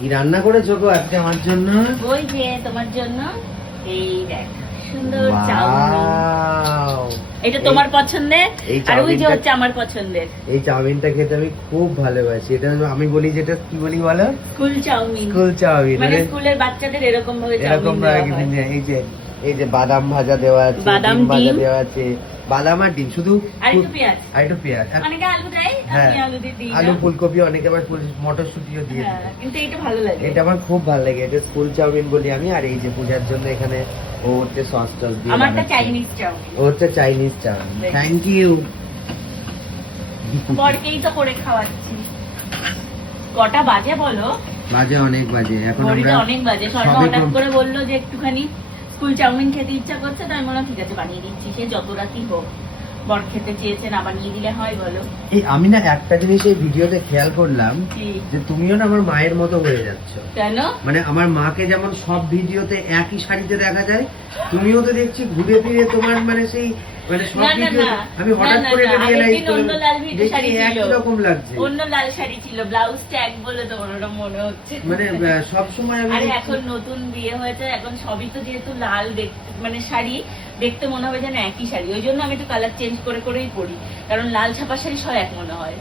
কি রান্না করেছো গো আজকে আমার জন্য? ওই যে তোমার জন্য এই দেখ সুন্দর চাউমিন। Wow! এটা তোমার পছন্দের এই আর ওই যে চাউমিনটা- হচ্ছে আমার পছন্দের এই চাউমিনটা খেতে আমি খুব ভালোবাসি। এটা আমি বলি যেটা কি বলি বলো? School chowmein. School chowmein. মানে স্কুলের বাচ্চাদের এরকম ভাবে এরকম চাউমিন ভাবে দেওয়া হয়। এই যে বাদাম ভাজা দেওয়া আছে, বাদাম, ডিম ভাজা ডিম। দেওয়া আছে, বাদাম আর ডিম শুধু আর একটু পেঁয়াজ। আর একটু পেঁয়াজ আর অনেকে আলু দেয়, হ্যাঁ, আমি আলু দিয়ে দিই না। আলু ফুলকপি অনেকে আবার মটরশুঁটিও দিয়ে হ্যাঁ, দেয়। কিন্তু এটা ভালো লাগে। এটা আমার খুব ভালো লাগে। এটা স্কুল চাউমিন বলি আমি। আর এই যে পূজার জন্য এখানে ও হচ্ছে সস টস দিয়ে আমারটা বানাচ্ছে। Chinese chowmein. ও হচ্ছে Chinese chowmein. Right. Thank you. বরকেই তো করে খাওয়াচ্ছি। কটা বাজে বলো? বাজে অনেক বাজে। এখন ঘড়িতে আমরা অনেক বাজে। স্বর্ণ সবে হঠাৎ কম- করে বললো যে একটুখানি স্কুল চাউমিন খেতে ইচ্ছা করছে, তাই বললাম ঠিক আছে বানিয়ে দিচ্ছি। সে যত রাতই হোক, বর খেতে চেয়েছেন, আবার নিয়ে দিলে হয় বলো। এই আমি না একটা জিনিস এই ভিডিওতে খেয়াল করলাম কি? যে তুমিও না আমার মায়ের মতো হয়ে যাচ্ছ। কেন? মানে আমার মাকে যেমন সব ভিডিওতে একই শাড়িতে দেখা যায়, তুমিও তো দেখছি ঘুরে ফিরে তোমার মানে সেই মানে সব না, না, ভিডিও না। আমি হঠাৎ না, করে না, না। রিয়েলাইজ আগের দিন অন্য লাল ভিডিও দেখি শাড়ি ছিল। একই রকম লাগছে। অন্য লাল শাড়ি ছিল, ব্লাউজটা এক বলে তোমার ওটা মনে হচ্ছে। মানে সব সময় আমি আরে দেখছি- এখন নতুন বিয়ে হয়েছে, এখন সবই তো যেহেতু লাল দেখতে মানে শাড়ি দেখতে মনে হবে যেন একই শাড়ি। ওই জন্য আমি একটু কালার চেঞ্জ করে করেই পরি, কারণ লাল ছাপা শাড়ি সব এক মনে হয়।